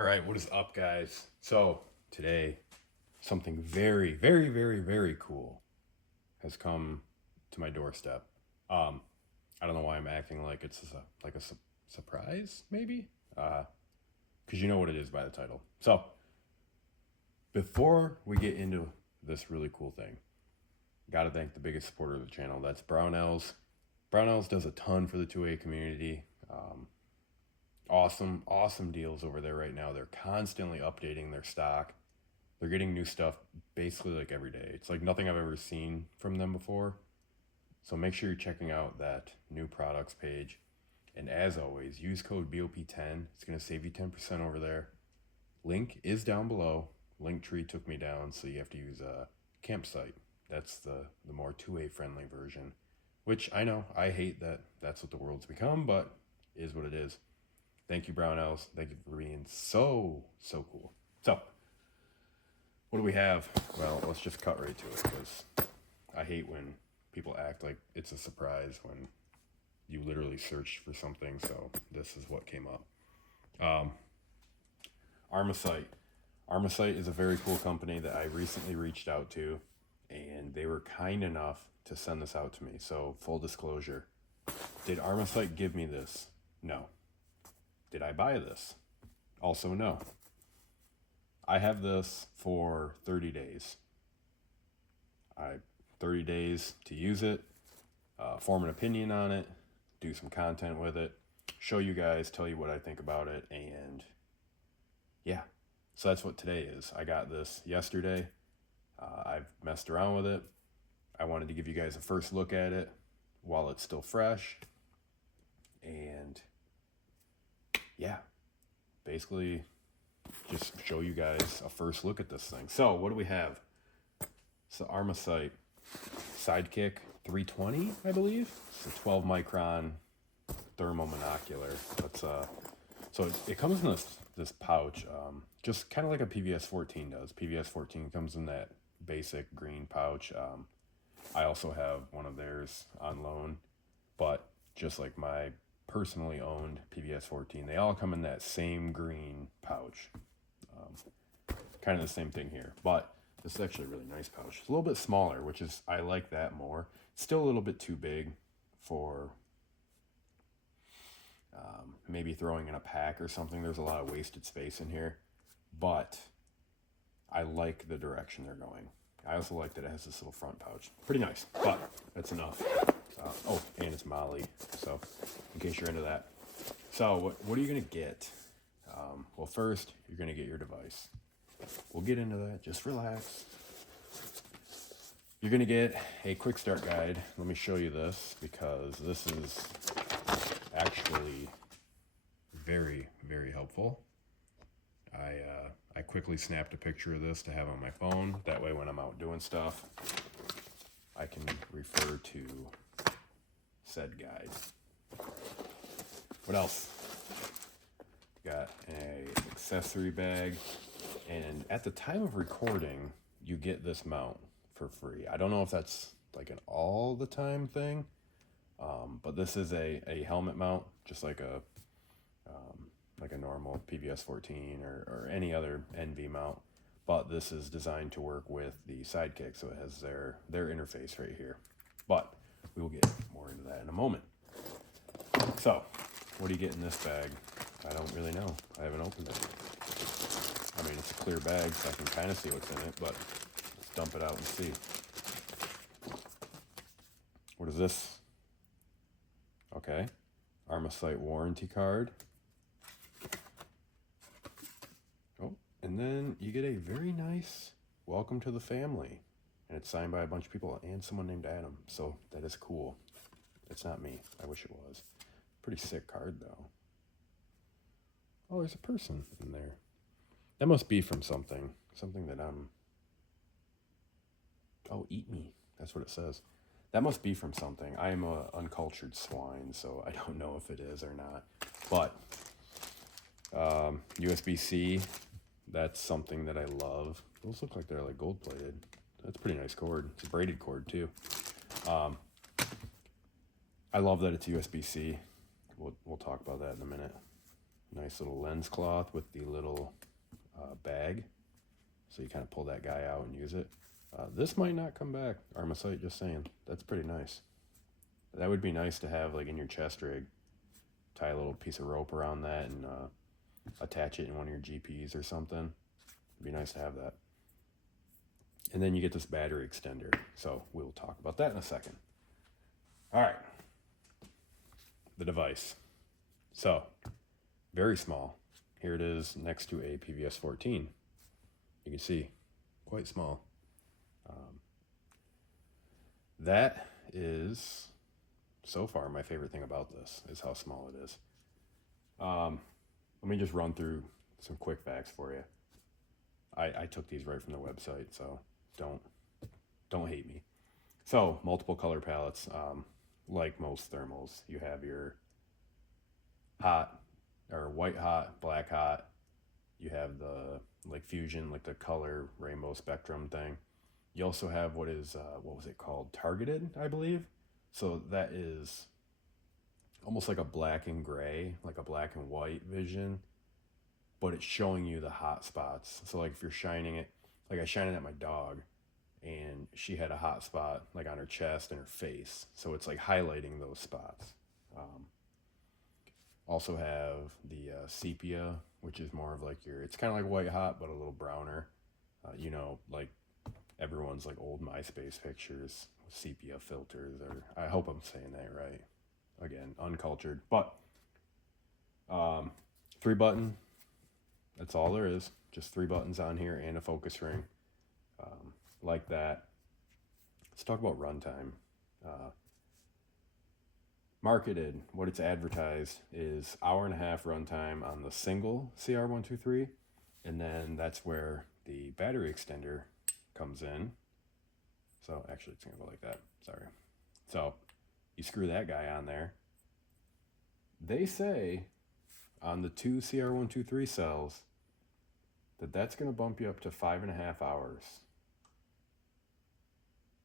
All right, what is up, guys? So, today, something very, very, very, very cool has come to my doorstep. Um, I don't know why I'm acting like it's a surprise, maybe? Because you know what it is by the title. So, before we get into this really cool thing, gotta thank the biggest supporter of the channel. That's Brownells. Brownells does a ton for the 2A community. Awesome deals over there right now. They're constantly updating their stock. They're getting new stuff basically like every day. It's like nothing I've ever seen from them before. So make sure you're checking out that new products page. And as always, use code BOP10. It's going to save you 10% over there. Link is down below. Linktree took me down, so you have to use a campsite. That's the more 2A friendly version, which I know I hate that that's what the world's become, but is what it is. Thank you, Brownells. Thank you for being so cool. So, what do we have? Well, let's just cut right to it, because I hate when people act like it's a surprise when you literally searched for something. So this is what came up. Armasight. Armasight is a very cool company that I recently reached out to, and they were kind enough to send this out to me. So full disclosure, did Armasight give me this? No. Did I buy this? Also no. I have this for 30 days. 30 days to use it, form an opinion on it, do some content with it, show you guys, tell you what I think about it, and yeah. So that's what today is. I got this yesterday. I've messed around with it. I wanted to give you guys a first look at it while it's still fresh. And yeah, basically just show you guys a first look at this thing. So what do we have? It's the Armasight Sidekick 320, I believe. It's a 12 micron thermal monocular. That's so it comes in this pouch, just kind of like a PVS 14 does. PVS 14 comes in that basic green pouch. I also have one of theirs on loan, but just like my personally owned PVS 14, they all come in that same green pouch. Kind of the same thing here, but this is actually a really nice pouch. It's a little bit smaller, which is, I like that more. It's still a little bit too big for maybe throwing in a pack or something. There's a lot of wasted space in here, but I like the direction they're going. I also like that it has this little front pouch. Pretty nice, but that's enough. Oh, and it's Molly, so in case you're into that. So what are you gonna get? Well, first, you're gonna get your device. We'll get into that, just relax. You're gonna get a quick start guide. Let me show you this, because this is actually very helpful. I quickly snapped a picture of this to have on my phone. That way when I'm out doing stuff, I can refer to said guide. What else? Got an accessory bag, and at the time of recording, you get this mount for free. I don't know if that's like an all the time thing, but this is a helmet mount, just like a normal PVS 14 or any other NV mount, but this is designed to work with the sidekick, so it has their interface right here. But we will get more into that in a moment. So what do you get in this bag? I don't really know. I haven't opened it. I mean, it's a clear bag, so I can kind of see what's in it, but let's dump it out and see. What is this? Okay. Armasight warranty card. Oh, and then you get a very nice welcome to the family. And it's signed by a bunch of people and someone named Adam. So that is cool. It's not me. I wish it was. Pretty sick card, though. Oh, there's a person in there. That must be from something. Something that I'm... Oh, eat me. That's what it says. That must be from something. I am a uncultured swine, so I don't know if it is or not. But USB-C, that's something that I love. Those look like they're like gold-plated. That's a pretty nice cord. It's a braided cord, too. I love that it's USB-C. We'll talk about that in a minute. Nice little lens cloth with the little bag. So you kind of pull that guy out and use it. This might not come back, Armasight, just saying. That's pretty nice. That would be nice to have like in your chest rig. Tie a little piece of rope around that and attach it in one of your GPs or something. It'd be nice to have that. And then you get this battery extender. So we'll talk about that in a second. All right. The device. So, very small. Here it is next to a PVS 14. You can see, quite small. That is, so far, my favorite thing about this is how small it is. Let me just run through some quick facts for you. I took these right from the website, so don't hate me. So, multiple color palettes. Like most thermals, you have your hot, or white hot, black hot. You have the like fusion, like the color rainbow spectrum thing. You also have what was it called? Targeted, I believe. So that is almost like a black and gray, like a black and white vision, but it's showing you the hot spots. So like if you're shining it, like I shine it at my dog, and she had a hot spot like on her chest and her face. So it's like highlighting those spots. Also have the sepia, which is more of like it's kind of like white hot, but a little browner. Like everyone's like old MySpace pictures with sepia filters, or I hope I'm saying that right. Again, uncultured, but 3-button. That's all there is. Just 3 buttons on here and a focus ring, like that. Let's talk about runtime. Marketed, what it's advertised is 1.5 hour runtime on the single CR123, and then that's where the battery extender comes in. So actually it's gonna go like that, sorry. So you screw that guy on there. They say on the 2 CR123 cells that's gonna bump you up to 5.5 hours.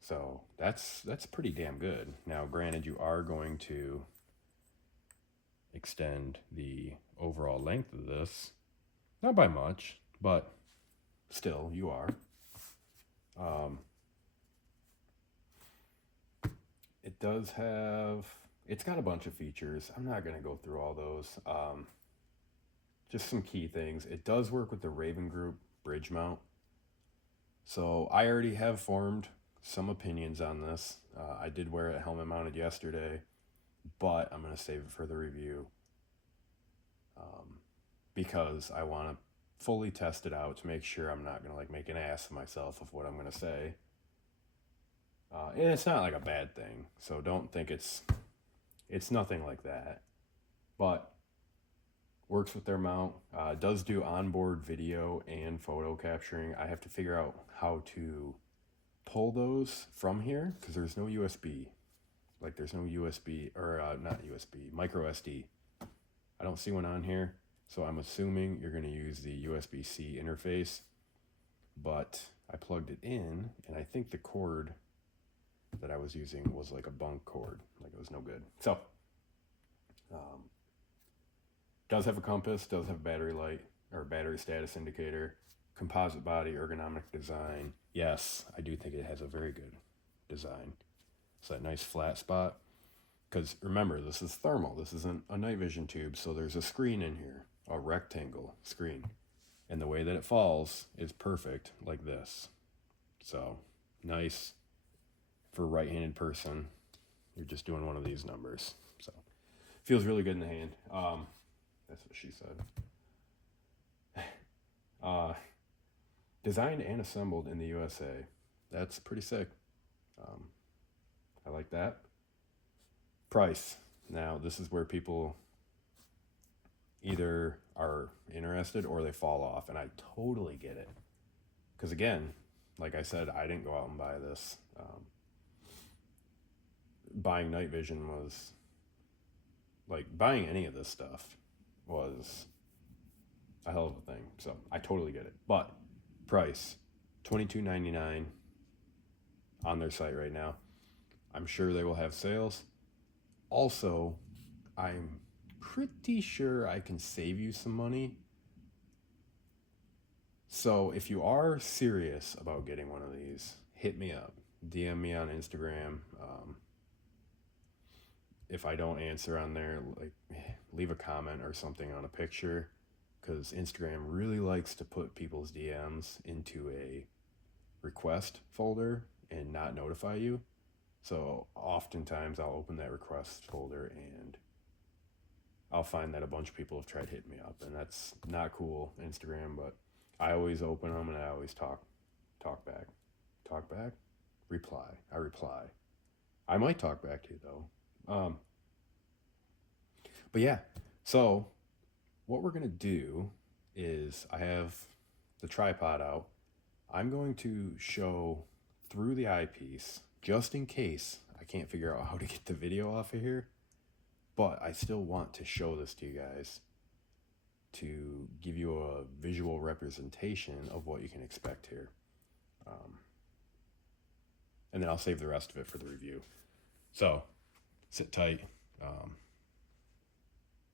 So that's pretty damn good. Now, granted, you are going to extend the overall length of this, not by much, but still, you are. It's got a bunch of features. I'm not going to go through all those. Just some key things. It does work with the Raven Group bridge mount. So I already have formed some opinions on this. I did wear it helmet mounted yesterday, but I'm going to save it for the review because I want to fully test it out to make sure I'm not going to like make an ass of myself of what I'm going to say. And it's not like a bad thing, so don't think it's nothing like that, but works with their mount. Does do onboard video and photo capturing. I have to figure out how to pull those from here because there's no USB. Like there's no USB, or not USB, micro SD. I don't see one on here, so I'm assuming you're going to use the USB-C interface, but I plugged it in, and I think the cord that I was using was like a bunk cord, like it was no good. So does have a compass, does have battery light or battery status indicator, composite body, ergonomic design. Yes, I do think it has a very good design. It's that nice flat spot, because remember, this is thermal, this isn't a night vision tube, so there's a screen in here, a rectangle screen, and the way that it falls is perfect like this. So nice for a right-handed person. You're just doing one of these numbers, so feels really good in the hand. That's what she said. Designed and assembled in the USA. That's pretty sick. I like that. Price. Now, this is where people either are interested or they fall off, and I totally get it. Because again, like I said, I didn't go out and buy this. Buying night vision was, like, buying any of this stuff was a hell of a thing. So I totally get it. But price, $22.99 on their site right now. I'm sure they will have sales. Also, I'm pretty sure I can save you some money. So if you are serious about getting one of these, hit me up. DM me on Instagram. If I don't answer on there, like, leave a comment or something on a picture, because Instagram really likes to put people's DMs into a request folder and not notify you. So oftentimes I'll open that request folder and I'll find that a bunch of people have tried hitting me up, and that's not cool, Instagram. But I always open them and I always talk back, I reply. I might talk back to you though. But yeah, so what we're gonna do is, I have the tripod out. I'm going to show through the eyepiece, just in case I can't figure out how to get the video off of here. But I still want to show this to you guys to give you a visual representation of what you can expect here. And then I'll save the rest of it for the review. So sit tight.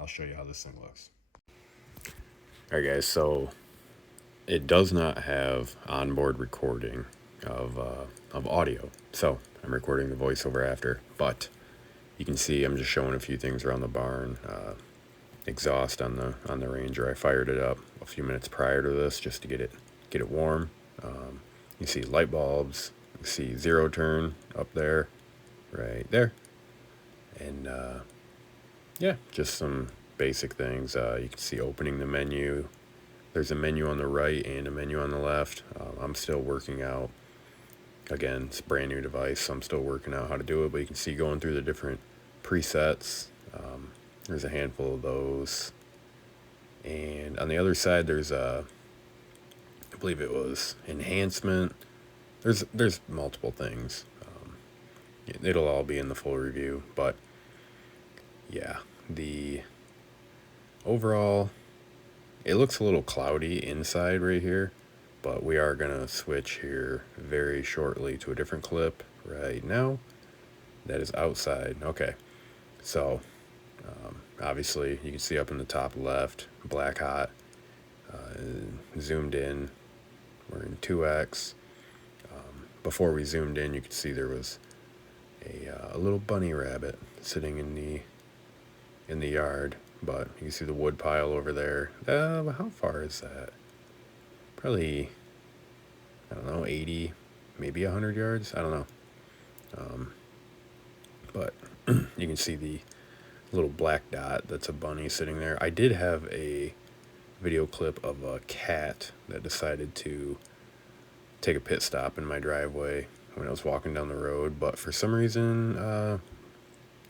I'll show you how this thing looks. All right, guys, so it does not have onboard recording of audio. So I'm recording the voiceover after, but you can see I'm just showing a few things around the barn. Exhaust on the Ranger. I fired it up a few minutes prior to this just to get it warm. You see light bulbs. You see zero turn up there, right there, and yeah, just some basic things. You can see opening the menu. There's a menu on the right and a menu on the left. I'm still working out. Again, it's a brand new device, so I'm still working out how to do it, but you can see going through the different presets. There's a handful of those. And on the other side, there's I believe it was enhancement. There's multiple things. It'll all be in the full review, but yeah, the overall, it looks a little cloudy inside right here, but we are gonna switch here very shortly to a different clip right now. That is outside. Okay, so obviously you can see up in the top left, black hot, zoomed in, we're in 2x. Before we zoomed in, you could see there was a little bunny rabbit sitting in the yard, but you can see the wood pile over there. How far is that? Probably, I don't know, 80, maybe 100 yards. I don't know. But you can see the little black dot that's a bunny sitting there. I did have a video clip of a cat that decided to take a pit stop in my driveway when I was walking down the road, but for some reason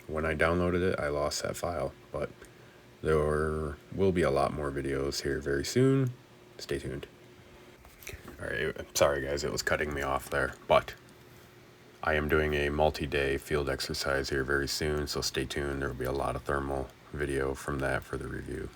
when I downloaded it, I lost that file. But there will be a lot more videos here very soon. Stay tuned. Alright, sorry guys, it was cutting me off there, but I am doing a multi-day field exercise here very soon, so stay tuned. There will be a lot of thermal video from that for the review.